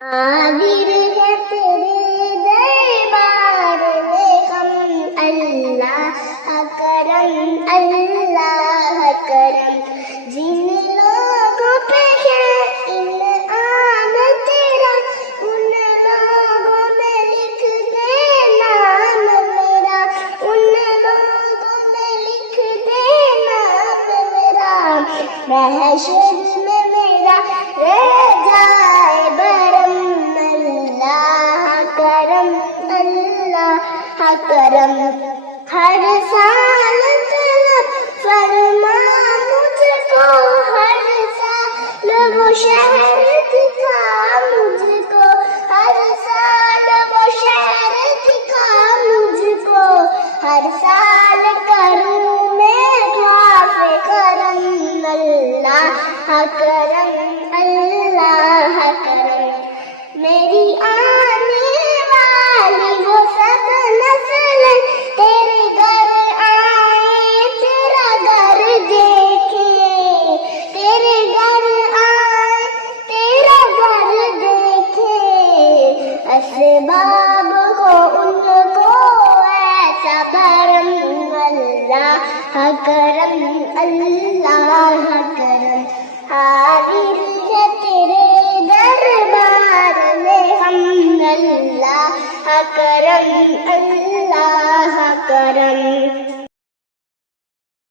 حاضر ہے تیرے دربار میں ہم، اللہ کرم اللہ کرم، جن لوگوں پہ ہے انعام تیرا ان لوگوں میں لکھ دے نام میرا، ان لوگوں میں لکھ دے نام میرا، محشر میں میرا رہ جائے برم، اللہ کرم ہر سال طلب فرما مجھ کو، ہر سال وہ شہر دکھا مجھ کو، ہر سال وہ شہر دکھا مجھ کو، ہر سال کروں میں خواف کرم، اللہ کرم، میری آنے والی وہ سب نسل تیرے گھر آئے، تیرا گھر دیکھے، تیرے گھر آئے، تیرا گھر دیکھے، اسباب کو ان کو ایسا بھرم، اللہ کرم